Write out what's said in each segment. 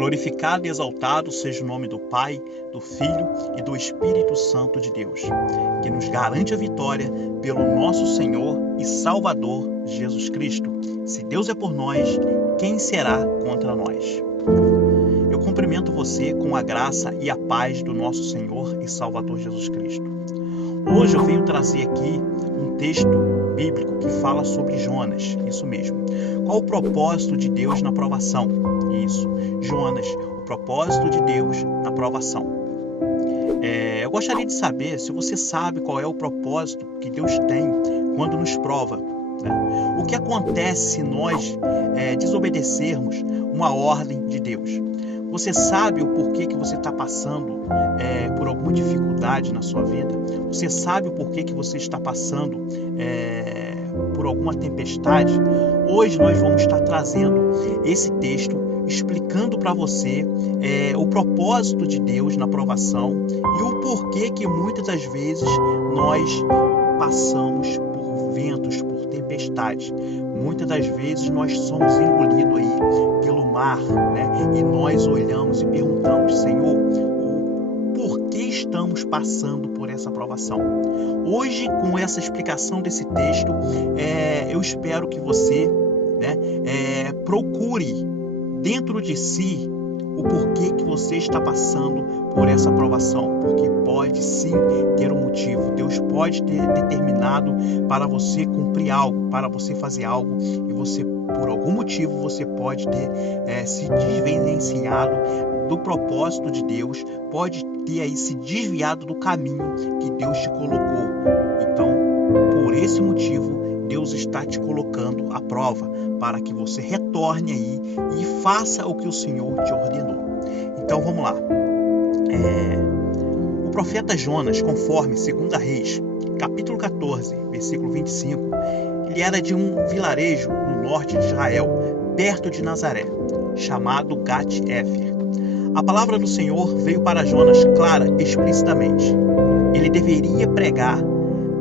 Glorificado e exaltado seja o nome do Pai, do Filho e do Espírito Santo de Deus, que nos garante a vitória pelo nosso Senhor e Salvador Jesus Cristo. Se Deus é por nós, quem será contra nós? Eu cumprimento você com a graça e a paz do nosso Senhor e Salvador Jesus Cristo. Hoje eu venho trazer aqui um texto bíblico que fala sobre Jonas, isso mesmo. Qual o propósito de Deus na provação? Isso, Jonas, o propósito de Deus na provação. Eu gostaria de saber se você sabe qual é o propósito que Deus tem quando nos prova. Né? O que acontece se nós desobedecermos uma ordem de Deus? Você sabe o porquê que você está passando por alguma dificuldade na sua vida? Você sabe o porquê que você está passando por alguma tempestade? Hoje nós vamos estar trazendo esse texto, explicando para você o propósito de Deus na provação e o porquê que muitas das vezes nós passamos por ventos, por tempestades. Muitas das vezes nós somos engolidos aí pelo mar, né? E nós olhamos e perguntamos: Senhor, por que estamos passando por essa provação? Hoje, com essa explicação desse texto, eu espero que você procure dentro de si o porquê que você está passando por essa provação, porque pode sim ter um motivo. Deus pode ter determinado para você cumprir algo, para você fazer algo, e você, por algum motivo, você pode ter se desvencilhado do propósito de Deus, pode ter aí se desviado do caminho que Deus te colocou. Então, por esse motivo, Deus está te colocando à prova para que você retorne aí e faça o que o Senhor te ordenou. Então vamos lá. O profeta Jonas, conforme 2 Reis, capítulo 14, versículo 25, ele era de um vilarejo no norte de Israel, perto de Nazaré, chamado Gat-Éfer. A palavra do Senhor veio para Jonas clara explicitamente. Ele deveria pregar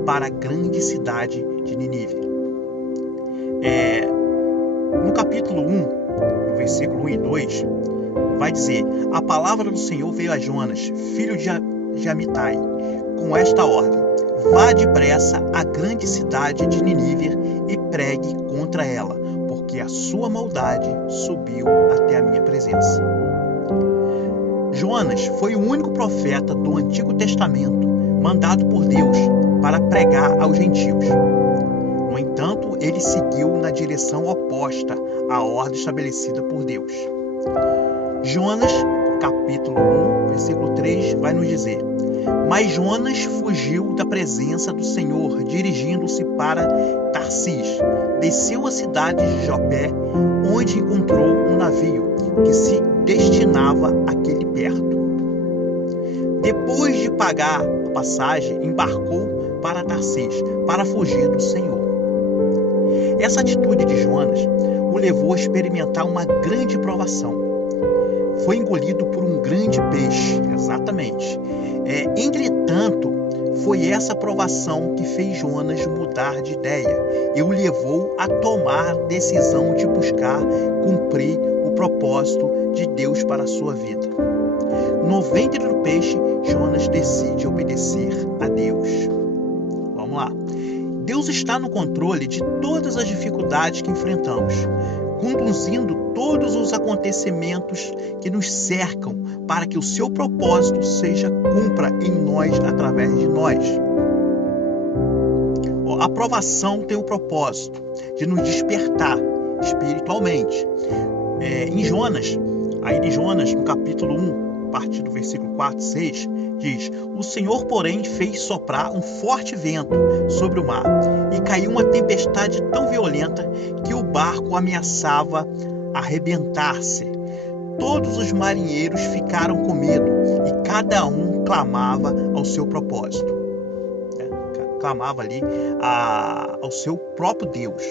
para a grande cidade de Nínive. No capítulo 1, no versículo 1 e 2, vai dizer: a palavra do Senhor veio a Jonas, filho de Amitai, com esta ordem: vá depressa à grande cidade de Nínive e pregue contra ela, porque a sua maldade subiu até a minha presença. Jonas foi o único profeta do Antigo Testamento mandado por Deus para pregar aos gentios. No entanto, ele seguiu na direção oposta à ordem estabelecida por Deus. Jonas, capítulo 1, versículo 3, vai nos dizer: mas Jonas fugiu da presença do Senhor, dirigindo-se para Tarsis. Desceu à cidade de Jopé, onde encontrou um navio que se destinava àquele perto. Depois de pagar a passagem, embarcou para Tarsis, para fugir do Senhor. Essa atitude de Jonas o levou a experimentar uma grande provação. Foi engolido por um grande peixe, exatamente. Entretanto, foi essa provação que fez Jonas mudar de ideia e o levou a tomar a decisão de buscar cumprir o propósito de Deus para a sua vida. No ventre do peixe, Jonas decide obedecer a Deus. Vamos lá. Deus está no controle de todas as dificuldades que enfrentamos, conduzindo todos os acontecimentos que nos cercam para que o seu propósito seja cumpra em nós, através de nós. A provação tem o propósito de nos despertar espiritualmente. Em Jonas, no capítulo 1, a partir do versículo 4 e 6, diz: o Senhor, porém, fez soprar um forte vento sobre o mar, e caiu uma tempestade tão violenta que o barco ameaçava arrebentar-se. Todos os marinheiros ficaram com medo, e cada um clamava ao seu propósito. Clamava ali ao seu próprio Deus.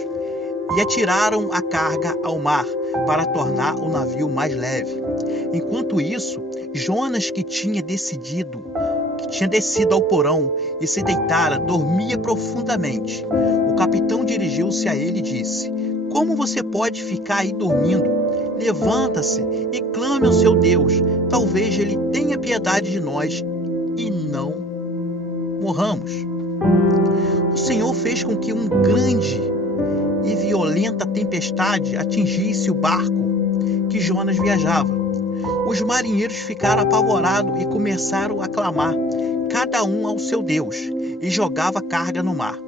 E atiraram a carga ao mar para tornar o navio mais leve. Enquanto isso, Jonas, que tinha descido ao porão e se deitara, dormia profundamente. O capitão dirigiu-se a ele e disse: Como você pode ficar aí dormindo? Levanta-se e clame ao seu Deus. Talvez ele tenha piedade de nós e não morramos. O Senhor fez com que uma grande e violenta tempestade atingisse o barco que Jonas viajava. Os marinheiros ficaram apavorados e começaram a clamar, cada um ao seu Deus, e jogava carga no mar.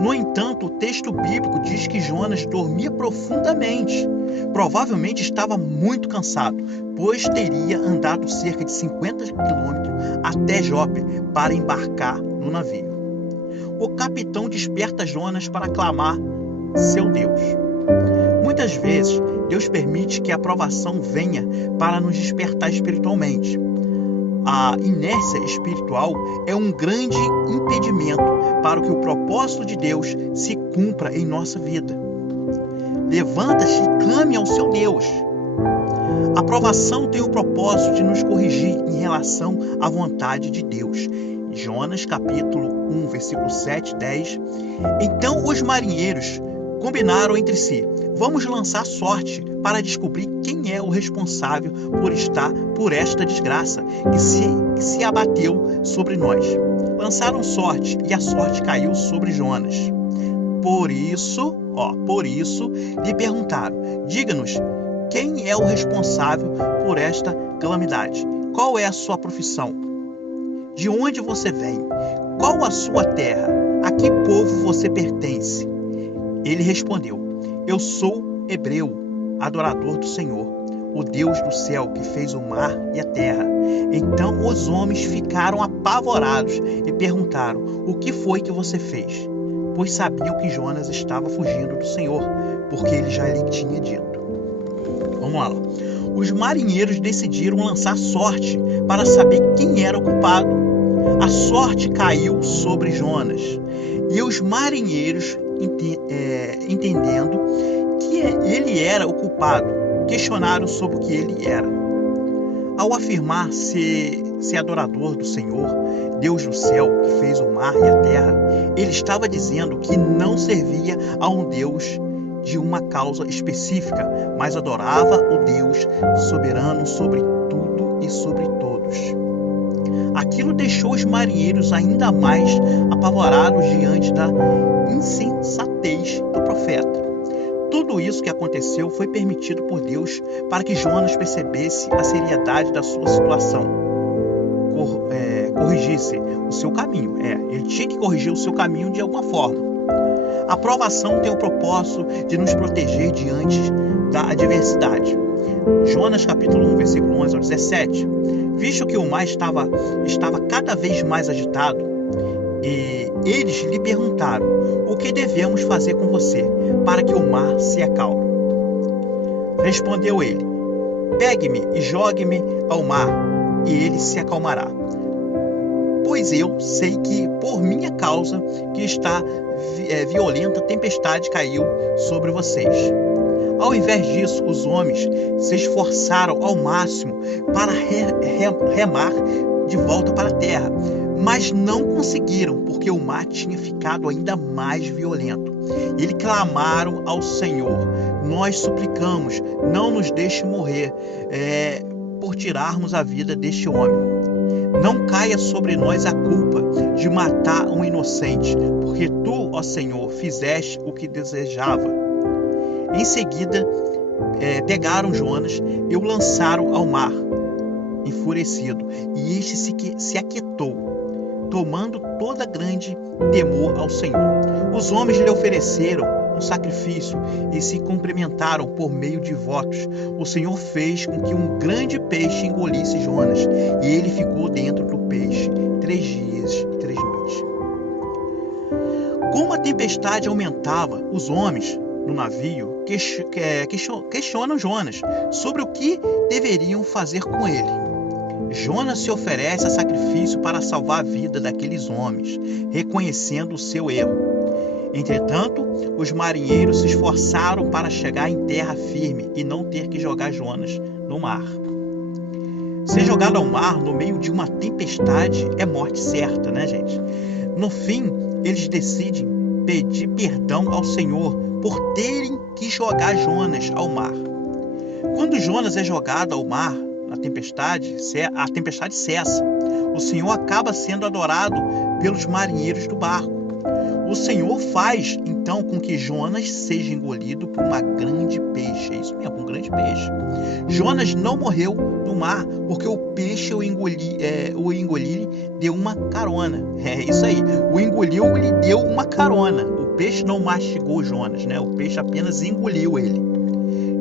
No entanto, o texto bíblico diz que Jonas dormia profundamente. Provavelmente estava muito cansado, pois teria andado cerca de 50 quilômetros até Jope para embarcar no navio. O capitão desperta Jonas para clamar seu Deus. Muitas vezes, Deus permite que a provação venha para nos despertar espiritualmente. A inércia espiritual é um grande impedimento para que o propósito de Deus se cumpra em nossa vida. Levanta-se e clame ao seu Deus. A provação tem o propósito de nos corrigir em relação à vontade de Deus. Jonas capítulo 1, versículo 7, 10. Então os marinheiros combinaram entre si: vamos lançar sorte para descobrir quem é o responsável por esta desgraça que se abateu sobre nós. Lançaram sorte e a sorte caiu sobre Jonas. Por isso lhe perguntaram: diga-nos, quem é o responsável por esta calamidade? Qual é a sua profissão? De onde você vem? Qual a sua terra? A que povo você pertence? Ele respondeu: eu sou hebreu, adorador do Senhor, o Deus do céu que fez o mar e a terra. Então os homens ficaram apavorados e perguntaram: o que foi que você fez? Pois sabiam que Jonas estava fugindo do Senhor, porque ele já lhe tinha dito. Vamos lá. Os marinheiros decidiram lançar sorte para saber quem era o culpado. A sorte caiu sobre Jonas. E os marinheiros, entendendo que ele era o culpado, questionaram sobre o que ele era. Ao afirmar ser adorador do Senhor, Deus do céu, que fez o mar e a terra, ele estava dizendo que não servia a um Deus de uma causa específica, mas adorava o Deus soberano sobre tudo e sobre todos. Aquilo deixou os marinheiros ainda mais apavorados diante da insensatez do profeta. Tudo isso que aconteceu foi permitido por Deus para que Jonas percebesse a seriedade da sua situação, corrigisse o seu caminho. Ele tinha que corrigir o seu caminho de alguma forma. A provação tem o propósito de nos proteger diante da adversidade. Jonas capítulo 1, versículo 11 ao 17. Visto que o mar estava cada vez mais agitado, e eles lhe perguntaram: o que devemos fazer com você para que o mar se acalme? Respondeu ele: pegue-me e jogue-me ao mar, e ele se acalmará. Pois eu sei que por minha causa que está violenta tempestade caiu sobre vocês. Ao invés disso, os homens se esforçaram ao máximo para remar de volta para a terra, mas não conseguiram, porque o mar tinha ficado ainda mais violento. Eles clamaram ao Senhor: nós suplicamos, não nos deixe morrer por tirarmos a vida deste homem. Não caia sobre nós a culpa de matar um inocente, porque tu, ó Senhor, fizeste o que desejava. Em seguida, pegaram Jonas e o lançaram ao mar, enfurecido, e este se aquietou, tomando toda grande temor ao Senhor. Os homens lhe ofereceram um sacrifício e se cumprimentaram por meio de votos. O Senhor fez com que um grande peixe engolisse Jonas, e ele ficou dentro do peixe 3 dias e 3 noites. Como a tempestade aumentava, os homens no navio questionam Jonas sobre o que deveriam fazer com ele. Jonas se oferece a sacrifício para salvar a vida daqueles homens, reconhecendo o seu erro. Entretanto, os marinheiros se esforçaram para chegar em terra firme e não ter que jogar Jonas no mar. Ser jogado ao mar no meio de uma tempestade é morte certa, né, gente? No fim, eles decidem pedir perdão ao Senhor por terem que jogar Jonas ao mar. Quando Jonas é jogado ao mar, a tempestade cessa. O Senhor acaba sendo adorado pelos marinheiros do barco. O Senhor faz, então, com que Jonas seja engolido por uma grande peixe. É isso mesmo, um grande peixe. Jonas não morreu no mar, porque o peixe o engoliu deu uma carona. É isso aí. O engoliu, ele deu uma carona. O peixe não mastigou Jonas, né? O peixe apenas engoliu ele.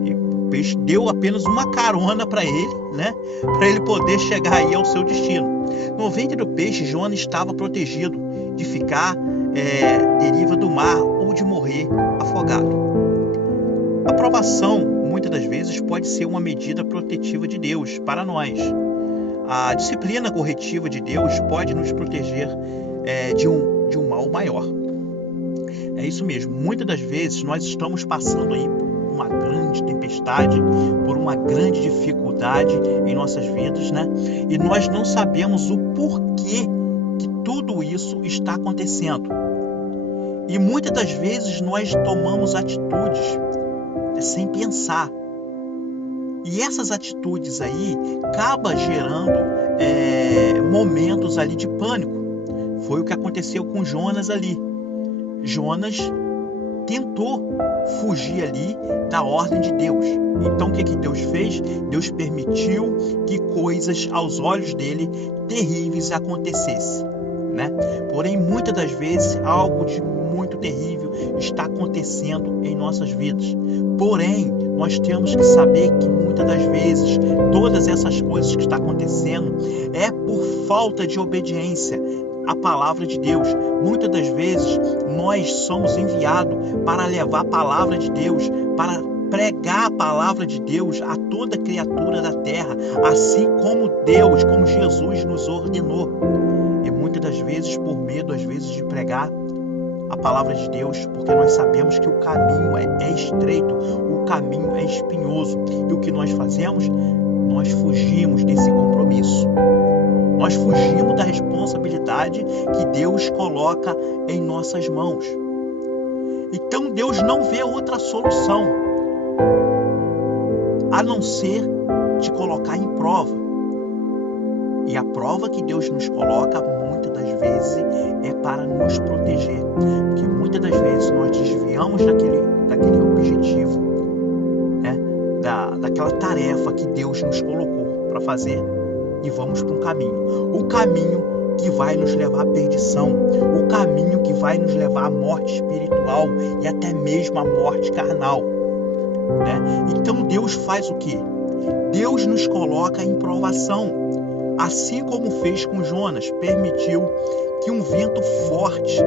E o peixe deu apenas uma carona para ele, né? Para ele poder chegar aí ao seu destino. No ventre do peixe, Jonas estava protegido de ficar deriva do mar ou de morrer afogado. A provação, muitas das vezes, pode ser uma medida protetiva de Deus para nós. A disciplina corretiva de Deus pode nos proteger de um mal maior. É isso mesmo. Muitas das vezes nós estamos passando aí por uma grande tempestade, por uma grande dificuldade em nossas vidas, né? E nós não sabemos o porquê que tudo isso está acontecendo. E muitas das vezes nós tomamos atitudes sem pensar. E essas atitudes aí acabam gerando momentos ali de pânico. Foi o que aconteceu com Jonas ali. Jonas tentou fugir ali da ordem de Deus. Então o que Deus fez? Deus permitiu que coisas aos olhos dele terríveis acontecessem, né? Porém, muitas das vezes algo de muito terrível está acontecendo em nossas vidas. Porém, nós temos que saber que muitas das vezes todas essas coisas que estão acontecendo é por falta de obediência à palavra de Deus. Muitas das vezes nós somos enviados para levar a palavra de Deus, para pregar a palavra de Deus a toda criatura da terra, assim como Deus, como Jesus nos ordenou. E muitas das vezes, por medo às vezes de pregar a palavra de Deus, porque nós sabemos que o caminho é estreito, o caminho é espinhoso. E o que nós fazemos? Nós fugimos desse compromisso. Nós fugimos da responsabilidade que Deus coloca em nossas mãos. Então Deus não vê outra solução a não ser te colocar em prova. E a prova que Deus nos coloca muitas das vezes é para nos proteger. Porque muitas das vezes nós desviamos daquele objetivo, né? Daquela tarefa que Deus nos colocou para fazer. E vamos para um caminho. O caminho que vai nos levar à perdição. O caminho que vai nos levar à morte espiritual e até mesmo à morte carnal, né? Então Deus faz o quê? Deus nos coloca em provação. Assim como fez com Jonas, permitiu que um vento forte,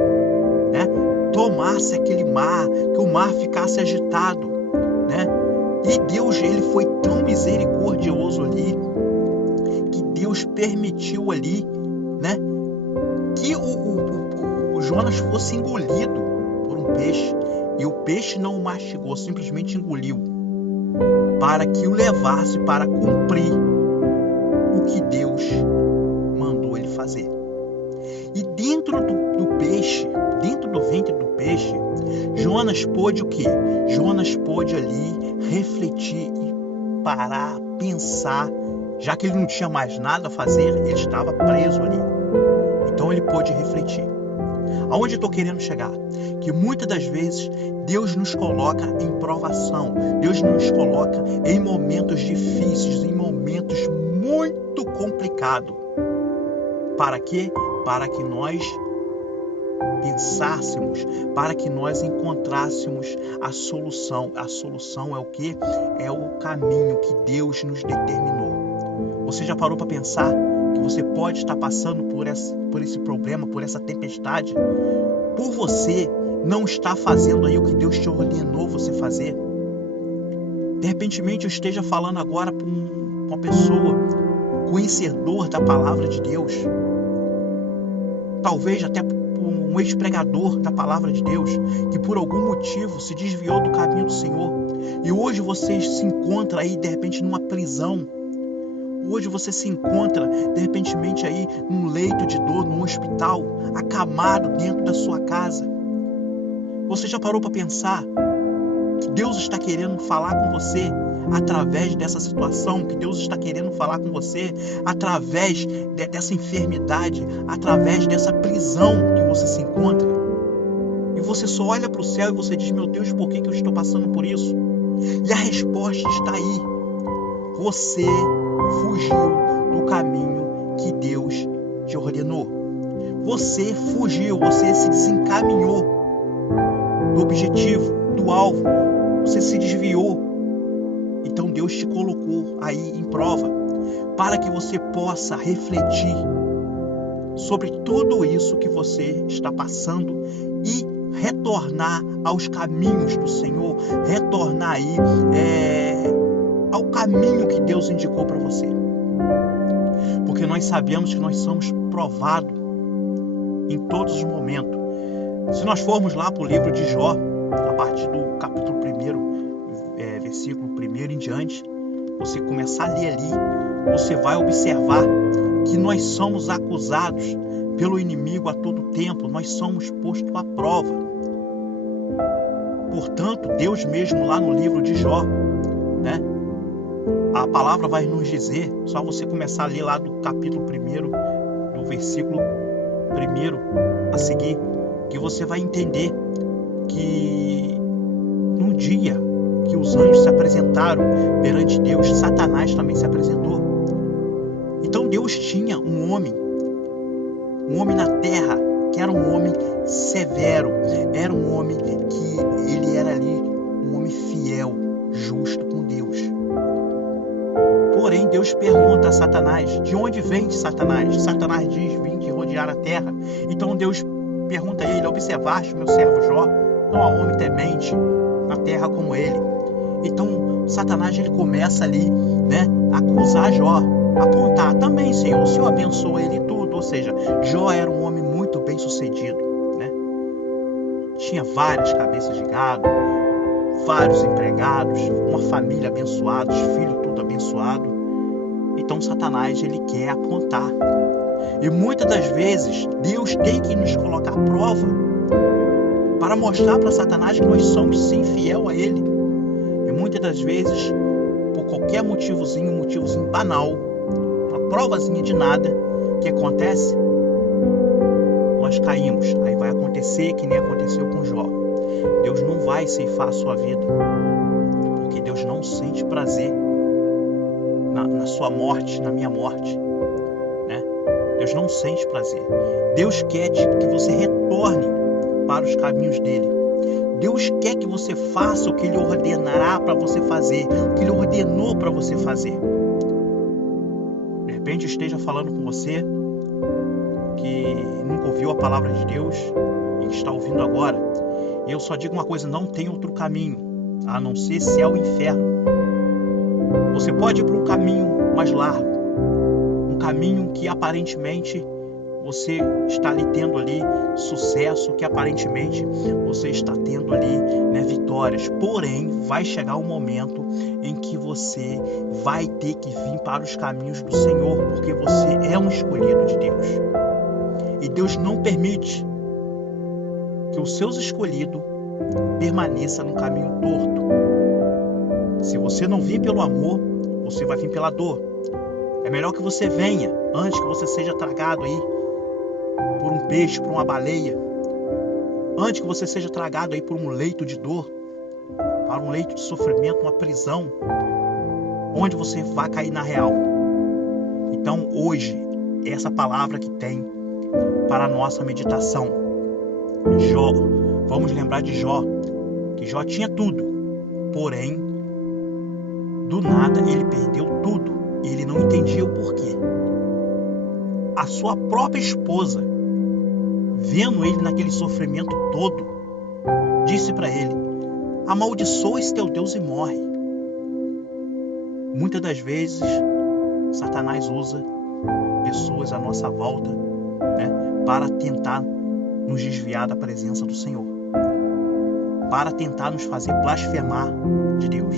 né, tomasse aquele mar, que o mar ficasse agitado, né? E Deus, ele foi tão misericordioso ali, que Deus permitiu ali, né, que o Jonas fosse engolido por um peixe. E o peixe não o mastigou, simplesmente engoliu, para que o levasse para cumprir o que Deus mandou ele fazer. E dentro do peixe, dentro do ventre do peixe, Jonas pôde o quê? Jonas pôde ali refletir e parar, pensar, já que ele não tinha mais nada a fazer, ele estava preso ali. Então ele pôde refletir. Aonde eu estou querendo chegar? Que muitas das vezes Deus nos coloca em provação, Deus nos coloca em momentos difíceis, em momentos muito complicados. Para quê? Para que nós pensássemos, para que nós encontrássemos a solução. A solução é o quê? É o caminho que Deus nos determinou. Você já parou para pensar que você pode estar passando por esse problema, por essa tempestade, por você não estar fazendo aí o que Deus te ordenou você fazer? De repente eu esteja falando agora para uma pessoa conhecedor da palavra de Deus, talvez até um ex-pregador da palavra de Deus, que por algum motivo se desviou do caminho do Senhor, e hoje você se encontra aí de repente numa prisão. Hoje você se encontra, de repente, aí num leito de dor, num hospital, acamado dentro da sua casa. Você já parou para pensar que Deus está querendo falar com você através dessa situação, que Deus está querendo falar com você através dessa enfermidade, através dessa prisão que você se encontra? E você só olha para o céu e você diz: meu Deus, por que eu estou passando por isso? E a resposta está aí. Você fugiu do caminho que Deus te ordenou. Você fugiu, você se desencaminhou do objetivo, do alvo. Você se desviou. Então Deus te colocou aí em prova para que você possa refletir sobre tudo isso que você está passando e retornar aos caminhos do Senhor, retornar aí ao caminho que Deus indicou para você. Porque nós sabemos que nós somos provados em todos os momentos. Se nós formos lá para o livro de Jó, a partir do capítulo 1, versículo 1 em diante, você começar a ler ali, você vai observar que nós somos acusados pelo inimigo a todo tempo, nós somos postos à prova. Portanto, Deus mesmo lá no livro de Jó, né, a palavra vai nos dizer, só você começar a ler lá do capítulo 1, do versículo 1 a seguir, que você vai entender que no dia que os anjos se apresentaram perante Deus, Satanás também se apresentou. Então Deus tinha um homem na terra, que era um homem severo, era um homem que ele era ali, um homem fiel, justo com Deus. Porém, Deus pergunta a Satanás: de onde vem Satanás? Satanás diz: vim de rodear a terra. Então Deus pergunta a ele: observaste meu servo Jó? Não há homem temente na terra como ele. Então Satanás ele começa ali, né, a acusar Jó, apontar também: Senhor, o Senhor abençoa ele tudo. Ou seja, Jó era um homem muito bem sucedido, né? Tinha várias cabeças de gado, vários empregados, uma família abençoada, os filhos tudo abençoado. Então Satanás ele quer apontar. E muitas das vezes Deus tem que nos colocar à prova para mostrar para Satanás que nós somos sim fiel a ele. E muitas das vezes, por qualquer motivozinho, um motivozinho banal, uma provazinha de nada que acontece, nós caímos. Aí vai acontecer que nem aconteceu com Jó. Deus não vai ceifar a sua vida, porque Deus não sente prazer na sua morte, na minha morte, né? Deus não sente prazer. Deus quer que você retorne para os caminhos dele. Deus quer que você faça o que ele ordenará para você fazer, o que ele ordenou para você fazer. De repente eu esteja falando com você que nunca ouviu a palavra de Deus e está ouvindo agora. E eu só digo uma coisa: não tem outro caminho a não ser se é o inferno. Você pode ir para um caminho mais largo, um caminho que aparentemente você está ali tendo ali sucesso, que aparentemente você está tendo ali, né, vitórias. Porém, vai chegar um momento em que você vai ter que vir para os caminhos do Senhor, porque você é um escolhido de Deus. E Deus não permite que os seus escolhidos permaneçam no caminho torto. Se você não vir pelo amor, você vai vir pela dor. É melhor que você venha antes que você seja tragado aí por um peixe, por uma baleia. Antes que você seja tragado aí por um leito de dor, para um leito de sofrimento, uma prisão, onde você vai cair na real. Então hoje, essa palavra que tem para a nossa meditação. Jó, vamos lembrar de Jó, que Jó tinha tudo, porém, do nada ele perdeu tudo e ele não entendia o porquê. A sua própria esposa, vendo ele naquele sofrimento todo, disse para ele: amaldiçoa esse teu Deus e morre. Muitas das vezes Satanás usa pessoas à nossa volta, né, para tentar nos desviar da presença do Senhor, para tentar nos fazer blasfemar de Deus.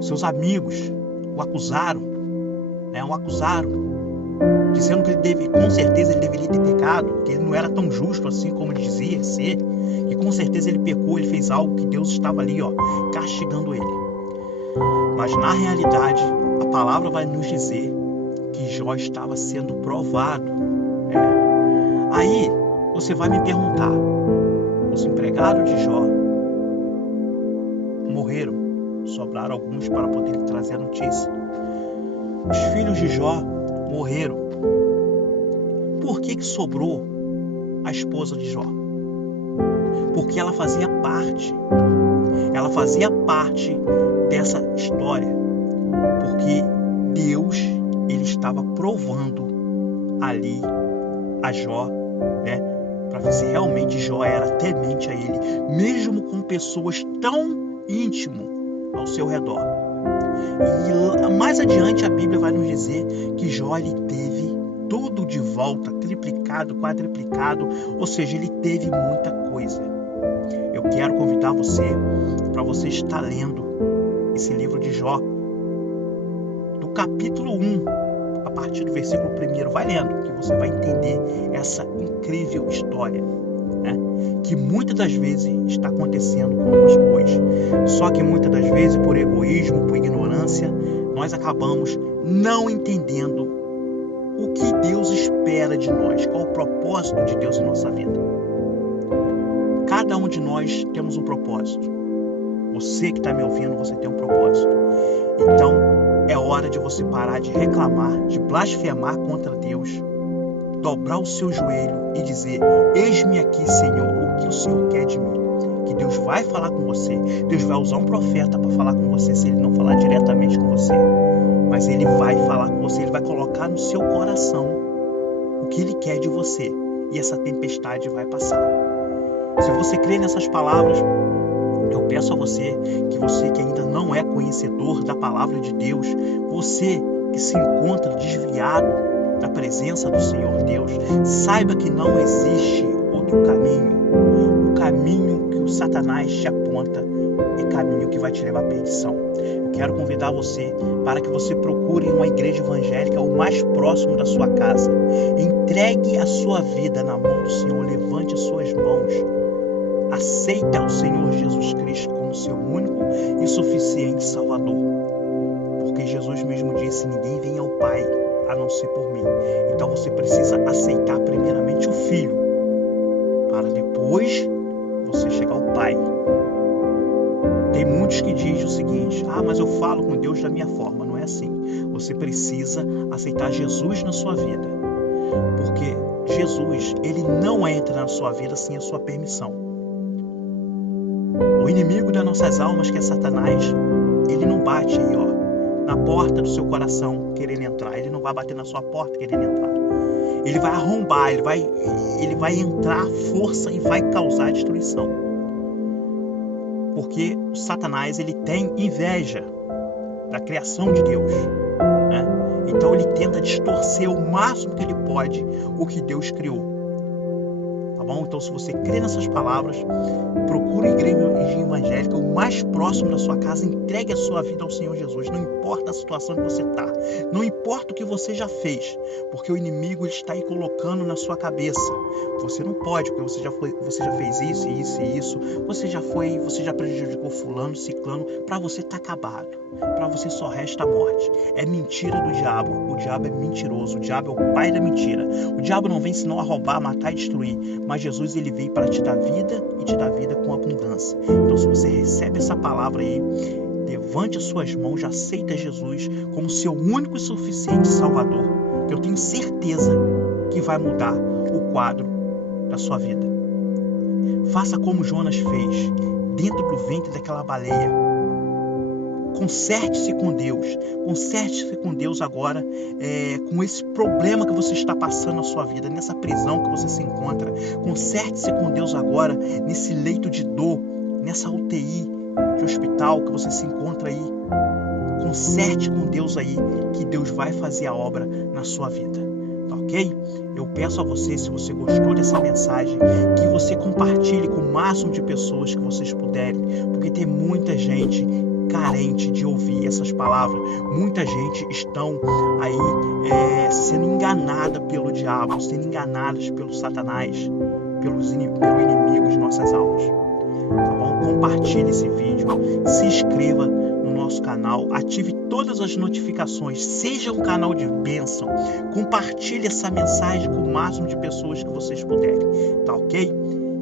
Seus amigos o acusaram, né, dizendo que com certeza ele deveria ter pecado, que ele não era tão justo assim como ele dizia ser, e com certeza ele pecou, ele fez algo que Deus estava ali, castigando ele. Mas na realidade, a palavra vai nos dizer que Jó estava sendo provado. Aí você vai me perguntar, os empregados de Jó morreram, sobraram alguns para poder trazer a notícia. Os filhos de Jó morreram. Por que sobrou a esposa de Jó? Porque ela fazia parte dessa história, porque Deus, ele estava provando ali a Jó, para ver se realmente Jó era temente a ele, mesmo com pessoas tão íntimas ao seu redor. E mais adiante a Bíblia vai nos dizer que Jó, ele teve tudo de volta, triplicado, quadriplicado, ou seja, ele teve muita coisa. Eu quero convidar você para você estar lendo esse livro de Jó, do capítulo 1, a partir do versículo 1, vai lendo, que você vai entender essa incrível história, que muitas das vezes está acontecendo conosco hoje. Só que muitas das vezes, por egoísmo, por ignorância, nós acabamos não entendendo o que Deus espera de nós, qual o propósito de Deus em nossa vida. Cada um de nós temos um propósito. Você que está me ouvindo, você tem um propósito. Então, é hora de você parar de reclamar, de blasfemar contra Deus, dobrar o seu joelho e dizer: eis-me aqui, Senhor, o que o Senhor quer de mim? Que Deus vai falar com você. Deus vai usar um profeta para falar com você, se ele não falar diretamente com você. Mas ele vai falar com você, ele vai colocar no seu coração o que ele quer de você. E essa tempestade vai passar. Se você crê nessas palavras, eu peço a você que ainda não é conhecedor da palavra de Deus, você que se encontra desviado da presença do Senhor Deus, saiba que não existe outro caminho. O caminho que o Satanás te aponta é caminho que vai te levar à perdição. Eu quero convidar você para que você procure uma igreja evangélica o mais próximo da sua casa. Entregue a sua vida na mão do Senhor, levante as suas mãos. Aceita o Senhor Jesus Cristo como seu único e suficiente Salvador. Porque Jesus mesmo disse: ninguém vem ao Pai a não ser por mim. Então você precisa aceitar primeiramente o Filho, para depois você chegar ao Pai. Tem muitos que dizem o seguinte: mas eu falo com Deus da minha forma. Não é assim. Você precisa aceitar Jesus na sua vida. Porque Jesus, ele não entra na sua vida sem a sua permissão. O inimigo das nossas almas, que é Satanás, ele não bate aí, na porta do seu coração querendo entrar. Ele não vai bater na sua porta querendo entrar. Ele vai arrombar, ele vai entrar à força e vai causar destruição. Porque o Satanás, ele tem inveja da criação de Deus, Então ele tenta distorcer o máximo que ele pode o que Deus criou. Tá bom? Então, se você crê nessas palavras, procure a igreja evangélica o mais próximo da sua casa, entregue a sua vida ao Senhor Jesus. Não importa a situação que você está, não importa o que você já fez, porque o inimigo ele está aí colocando na sua cabeça: você não pode, porque você já fez isso, isso e isso, você já prejudicou fulano, ciclano, para você tá acabado, para você só resta a morte. É mentira do diabo. O diabo é mentiroso, o diabo é o pai da mentira. O diabo não vem senão a roubar, matar e destruir, mas Jesus, ele veio para te dar vida e te dar vida com abundância. Então, se você recebe essa palavra aí, levante as suas mãos, já aceita Jesus como seu único e suficiente Salvador, que eu tenho certeza que vai mudar o quadro da sua vida. Faça como Jonas fez, dentro do ventre daquela baleia. Conserte-se com Deus agora, com esse problema que você está passando na sua vida, nessa prisão que você se encontra. Conserte-se com Deus agora, nesse leito de dor, nessa UTI de hospital que você se encontra aí. Conserte com Deus aí, que Deus vai fazer a obra na sua vida, tá ok? Eu peço a você, se você gostou dessa mensagem, que você compartilhe com o máximo de pessoas que vocês puderem, porque tem muita gente carente de ouvir essas palavras. Muita gente estão aí sendo enganada pelo diabo, sendo enganadas pelo Satanás, pelo inimigo de nossas almas. Tá bom? Compartilhe esse vídeo, se inscreva no nosso canal, ative todas as notificações, seja um canal de bênção, compartilhe essa mensagem com o máximo de pessoas que vocês puderem, tá ok?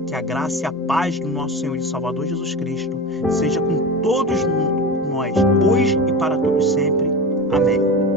Que a graça e a paz do nosso Senhor e Salvador Jesus Cristo seja com todos nós, hoje e para todos sempre. Amém.